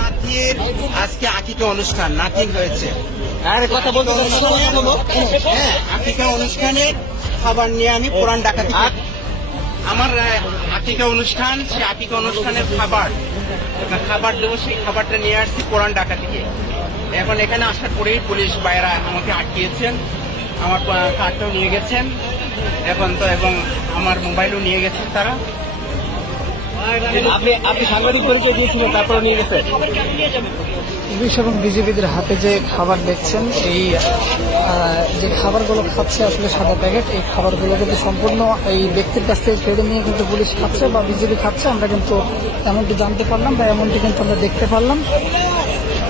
নাতির আজকে আকিকা অনুষ্ঠান, নাতির হয়েছে। কথা বলতে হ্যাঁ, আকিকা অনুষ্ঠানে খাবার নিয়ে আমি পুরান ডাকাতি আমার আকিকা অনুষ্ঠান, সে আকিকা অনুষ্ঠানের খাবার দেবো, সেই খাবারটা নিয়ে আসছি পুরান ঢাকা থেকে। এখন এখানে আসার পরেই পুলিশ ভাইয়েরা আমাকে আটকিয়েছেন, আমার কার্ডটাও নিয়ে গেছেন এখন তো, এবং আমার মোবাইলও নিয়ে গেছেন তারা। আপনি সাংবাদিক পরিচয় দিয়েছিলেন, তারপরে নিয়ে গেছেন। পুলিশ এবং বিজেপিদের হাতে যে খাবার দেখছেন, এই যে খাবারগুলো খাচ্ছে আসলে সাদা প্যাকেট, এই খাবারগুলো কিন্তু সম্পূর্ণ এই ব্যক্তির কাছ থেকে কেড়ে নিয়ে কিন্তু পুলিশ খাচ্ছে বা বিজেপি খাচ্ছে। আমরা কিন্তু এমনটি জানতে পারলাম বা এমনটি কিন্তু আমরা দেখতে পারলাম।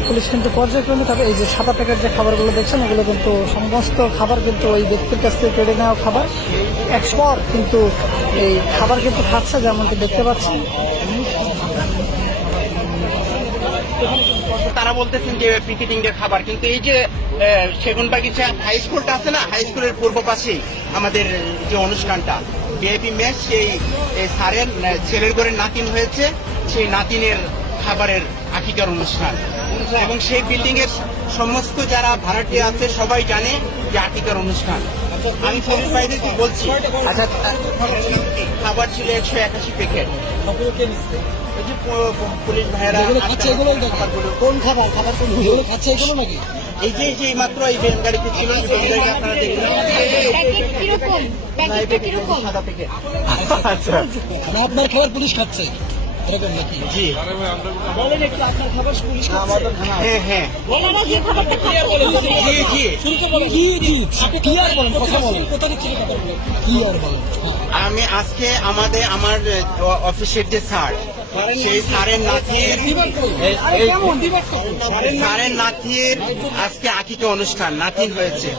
পুলিশ কিন্তু পর্যায়ক্রমে তবে এই যে সাদা প্যাকেট যে খাবারগুলো দেখছেন, এগুলো কিন্তু সমস্ত খাবার কিন্তু ওই ব্যক্তির কাছ থেকে কেড়ে নেওয়া খাবার। একশোর কিন্তু এই খাবার কিন্তু খাচ্ছে, যেমনটি দেখতে পাচ্ছেন। তারা বলতেছেন যে পিকেটিং এর খাবার, কিন্তু এই যে সেগুনবাগিচা হাই স্কুলটা আছে না, হাই স্কুলের পূর্ব পাশেই আমাদের যে অনুষ্ঠানটা বিআইপি মেস, সেই স্যারের ছেলের ঘরে নাতিন হয়েছে, সেই নাতিনের খাবারের আকিকার অনুষ্ঠান, এবং সেই বিল্ডিং এর সমস্ত যারা ভাড়াটিয়া আছে সবাই জানে যে আকিকার অনুষ্ঠান। আমি পুলিশ ভাইদেরকে বলছি, আচ্ছা খাবার ছিল 181 প্যাকেট। পুলিশ ভাইয়েরা কোন খাবার খাচ্ছে এগুলো নাকি? এই যে মাত্র এই ভ্যান গাড়িতে ছিল, আপনারা দেখলেন সাদা প্যাকেট। আচ্ছা, আপনার খাবার পুলিশ খাচ্ছে এরকম নাকি? জি বলেন একটু, আপনার খাবার পুলিশ খাচ্ছে? হ্যাঁ হ্যাঁ আমি আজকে আমার অফিসের যে স্যার, সেই স্যারের নাতির আজকে আকিকা অনুষ্ঠান, নাতির হয়েছে।